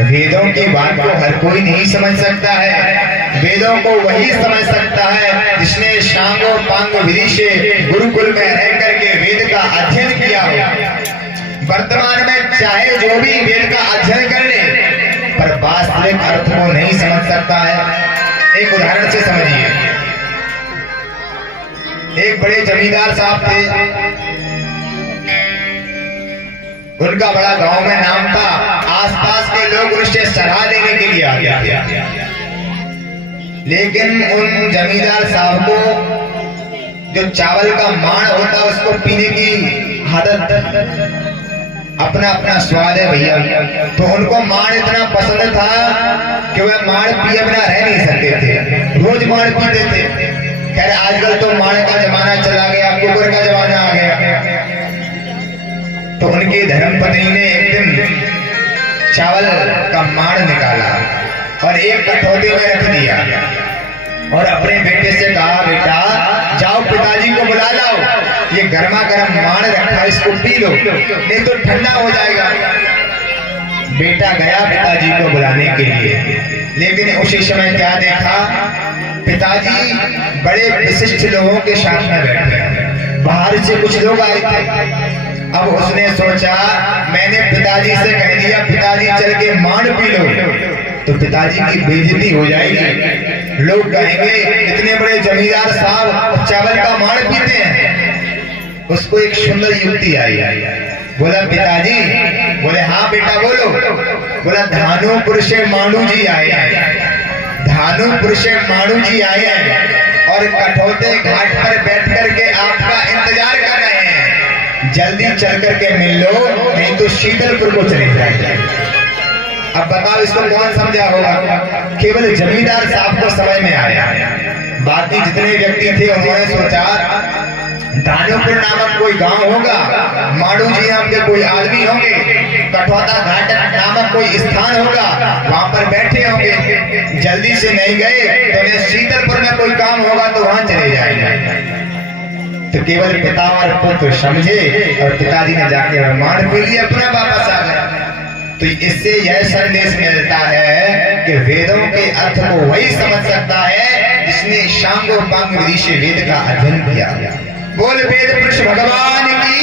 वेदों की बात को हर कोई नहीं समझ सकता है। वेदों को वही समझ सकता है जिसने शांगो पांग विधि से गुरुकुल में रह करके वेद का अध्ययन किया हो। वर्तमान में चाहे जो भी वेद का अध्ययन कर ले, पर वास्तविक अर्थ को नहीं समझ सकता है। एक उदाहरण से समझिए। एक बड़े जमींदार साहब थे, उनका बड़ा गांव में नाम था। आसपास के लोग उनसे सलाह लेने के लिए आते थे, लेकिन उन जमींदार साहब को जो चावल का माण होता उसको पीने की आदत, अपना अपना स्वाद है भैया। तो उनको माण इतना पसंद था कि वह माण पिए बिना रह नहीं सकते थे, रोज माण पीते थे। खैर आजकल तो माण का जमाना चला गया, कुकर का जमाना आ गया। तो उनकी धर्मपत्नी ने एक दिन चावल का माण निकाला और एक कटोरी में रख दिया और अपने बेटे से कहा, बेटा जाओ पिताजी को बुला लाओ, ये गर्मा गर्म माण रखा, इसको पी लो, नहीं तो ठंडा हो जाएगा। बेटा गया पिताजी को बुलाने के लिए, लेकिन उसी समय क्या देखा, पिताजी बड़े विशिष्ट लोगों के साथ में बैठे, बाहर से कुछ लोग आए थे। अब उसने सोचा, मैंने पिताजी से कह दिया पिताजी चल के माण पी लो, तो पिताजी की बेइज्जती हो जाएगी। लोग कहेंगे इतने बड़े जमींदार साहब चावल का माण पीते हैं। उसको एक सुंदर युक्ति आई। बोला पिताजी, बोले हाँ बेटा बोलो। बोला धानुपुर से माणू जी आए हैं, धानुपुर से माणू जी आए हैं और कठौते घाट पर बैठ करके आपका इंतजार कर रहे हैं। जल्दी चल करके मिल लो, नहीं तो शीतलपुर को चले जाएंगे। अब बताओ इसको कौन समझा होगा? केवल जमींदार साहब को समझ में आया। बाकी जितने व्यक्ति थे उन्होंने सोचा धानुपुर नामक कोई गांव होगा, माणू जी नाम के कोई आदमी होंगे, कठौता घाट नामक कोई स्थान होगा, वहां पर बैठे होंगे। जल्दी से नहीं गए तो उन्हें शीतलपुर में कोई काम होगा तो वहां चले जाएंगे। तो केवल पिता और पुत्र समझे और पिताजी ने जाके माण पी लिया, अपना वापस आ गया। तो इससे यह संदेश मिलता है कि वेदों के अर्थ को वही समझ सकता है जिसने शांगो पांग विधि से वेद का अध्ययन किया। बोल वेद पुरुष भगवान की।